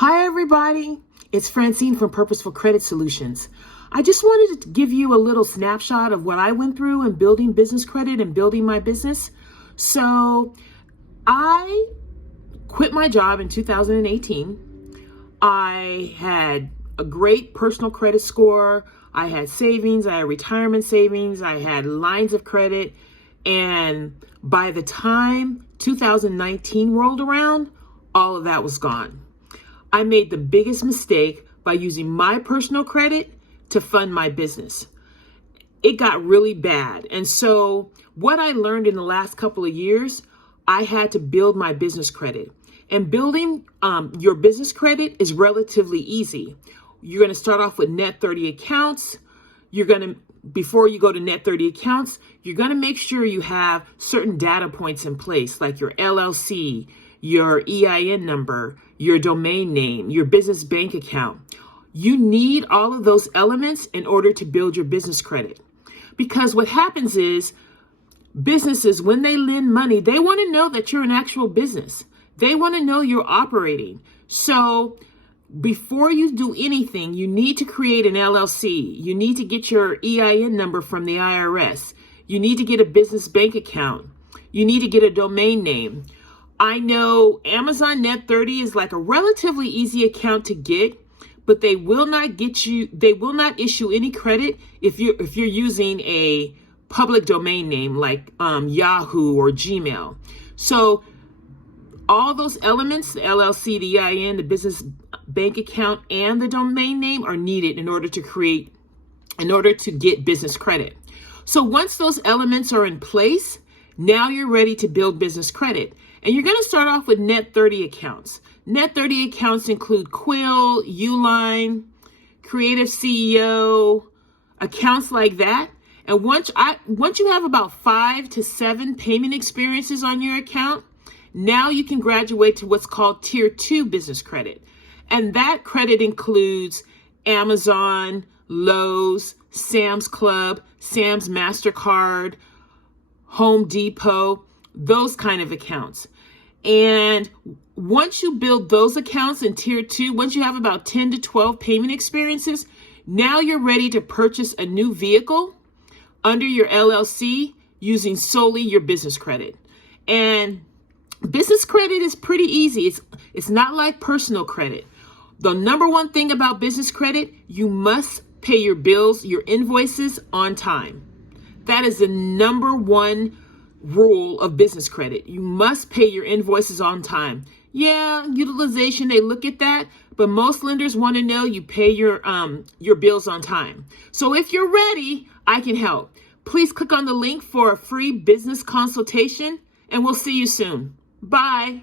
Hi, everybody. It's Francine from Purposeful Credit Solutions. I just wanted to give you a little snapshot of what I went through in building business credit and building my business. So I quit my job in 2018. I had a great personal credit score. I had savings, I had retirement savings, I had lines of credit. And by the time 2019 rolled around, all of that was gone. I made the biggest mistake by using my personal credit to fund my business. It got really bad. And so what I learned in the last couple of years, I had to build my business credit. And building your business credit is relatively easy. You're going to start off with net 30 accounts. Before you go to net 30 accounts, you're going to make sure you have certain data points in place, like your LLC, your EIN number, your domain name, your business bank account. You need all of those elements in order to build your business credit. Because what happens is businesses, when they lend money, they want to know that you're an actual business. They want to know you're operating. So before you do anything, you need to create an LLC. You need to get your EIN number from the IRS. You need to get a business bank account. You need to get a domain name. I know Amazon Net 30 is like a relatively easy account to get, but they will not issue any credit if you're using a public domain name like Yahoo or Gmail. So all those elements, the LLC, the EIN, the business bank account, and the domain name are needed in order to get business credit. So once those elements are in place, now you're ready to build business credit. And you're going to start off with net 30 accounts. Net 30 accounts include Quill, Uline, Creative CEO, accounts like that. And once you have about 5 to 7 payment experiences on your account, now you can graduate to what's called Tier 2 business credit. And that credit includes Amazon, Lowe's, Sam's Club, Sam's MasterCard, Home Depot, those kind of accounts. And once you build those accounts in Tier 2, once you have about 10 to 12 payment experiences, now you're ready to purchase a new vehicle under your LLC using solely your business credit. And business credit is pretty easy. It's not like personal credit. The number one thing about business credit, you must pay your bills, your invoices on time. That is the number one rule of business credit. You must pay your invoices on time. Yeah, utilization, they look at that, but most lenders want to know you pay your bills on time. So if you're ready, I can help. Please click on the link for a free business consultation, and we'll see you soon. Bye.